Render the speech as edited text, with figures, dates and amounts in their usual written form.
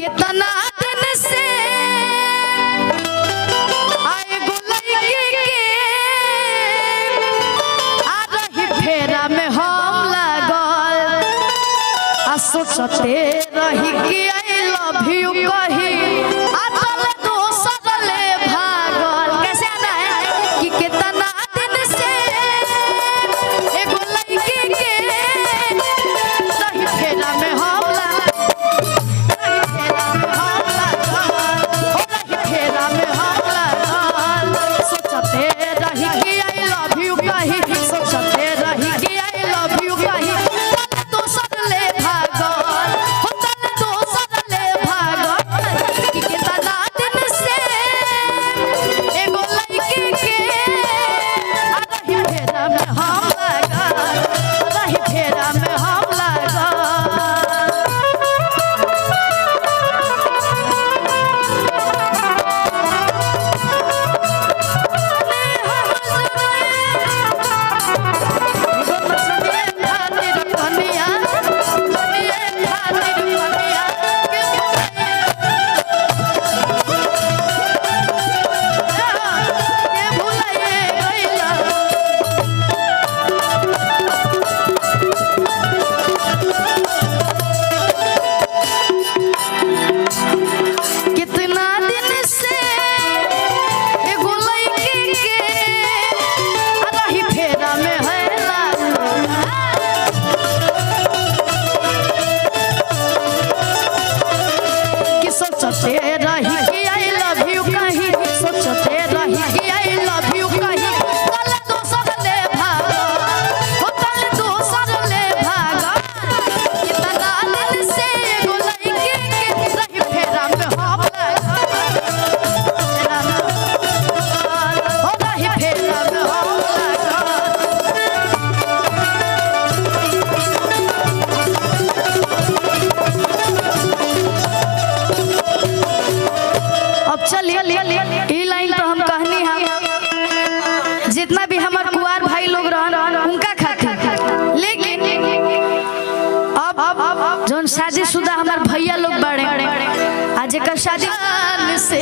कितना दिन से आए गुलई के आ रही फेरा में हम लागल आ सोचते रही कि आई लव यू कही आ तल दोसर ले भागल। कैसे आना है कि कितना दिन से ए गुलई के रही फेरा में हम जितना भी हमार कुआर भाई लोग रहन उनका खातिर, लेकिन अब जोन शादीशुदा हमार भैया लोग बड़े आज का शादी से